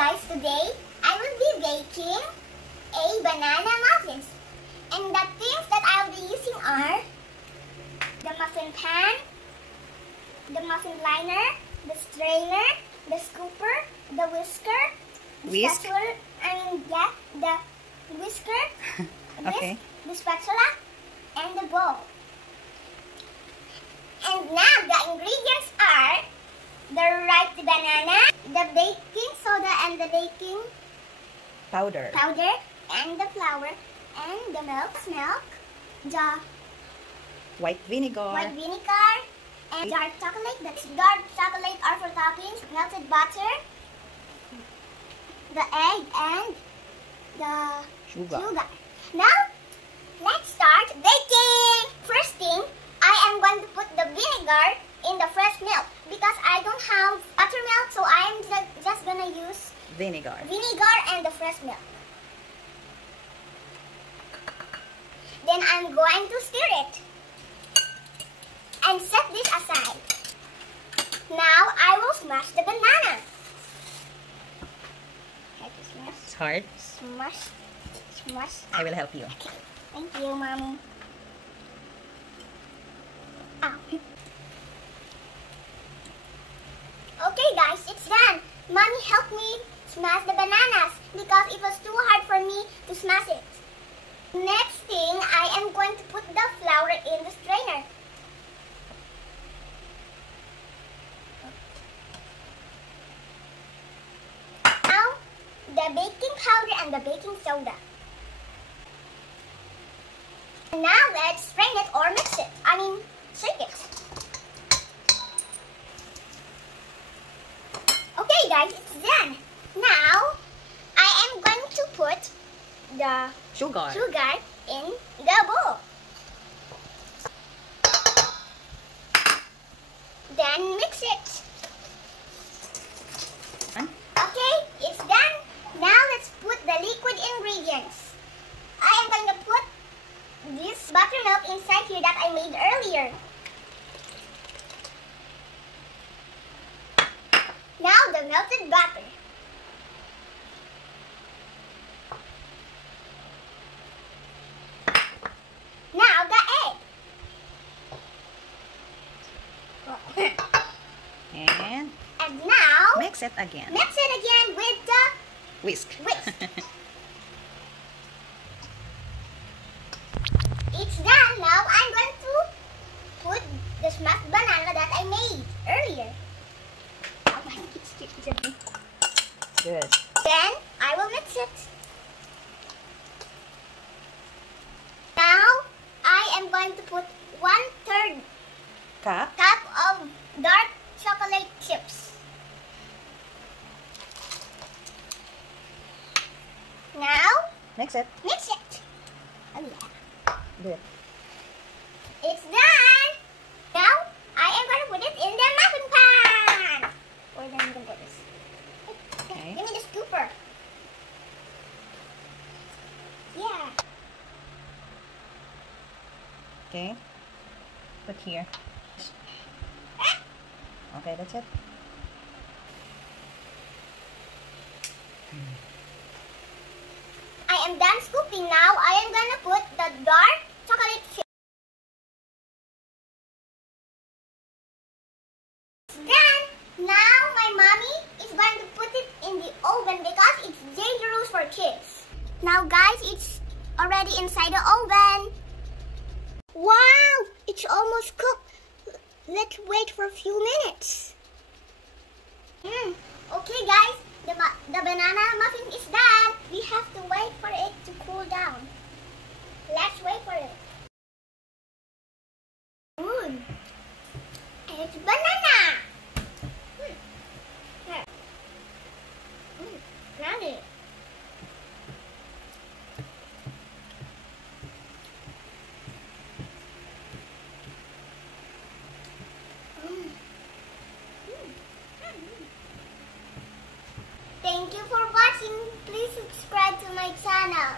guys, today I will be baking a banana muffins. And the things that I will be using are the muffin pan, the muffin liner, the strainer, the scooper, the whisker, the spatula, the whisker, Okay. the spatula, and the bowl. And now the ingredients are the ripe banana, the baking soda and the baking Powder. and the flour, and the milk, the White vinegar. and dark chocolate. That's dark chocolate are for toppings, melted butter, the egg, and the Sugar. Now, let's start baking. First thing, I am going to put the vinegar in the fresh milk because I don't have buttermilk, so I am just gonna use Vinegar. and the fresh milk. Then I'm going to stir it and set this aside. Now I will smash the banana. It's hard. Smash. I will help you. Okay. Thank you, Mommy. Ow. Okay, guys, it's done. Mommy helped me smash the bananas because it was too hard for me to smash it. Next thing, I am going to put the flour in the strainer. Now, the baking powder and the baking soda. And now let's strain it or mix it. Shake it. Okay, guys, it's done. Now, I am going to put the Sugar. in the bowl. Then mix it. Okay, it's done. Now let's put the liquid ingredients. I am going to put this buttermilk inside here that I made earlier. Now the melted butter. Now the egg. And now mix it again. Mix it again with the Whisk. It's done. Now I'm going to put the smashed banana that I made earlier. Good. Then I will mix it. Now I am going to put 1/3 Cup. of dark chocolate chips. Now Mix it. mix it. Oh yeah. Good. It's done. Now I am going to put it in the muffin pan. Or then I'm going to put this. Okay. Give me the scooper. Yeah. Okay. Put here. Okay, that's it. I am done scooping. Now I am going to put the dark chocolate chip. It's done. Now my mommy is going to put it in the oven because it's dangerous for kids. Now guys, it's already inside the oven. Wow, it's almost cooked. Let's wait for a few minutes. Okay guys, the banana muffin is done. We have to wait for it to cool down. Let's wait for it. It's banana. Yummy. Thank you for watching. Please subscribe to my channel.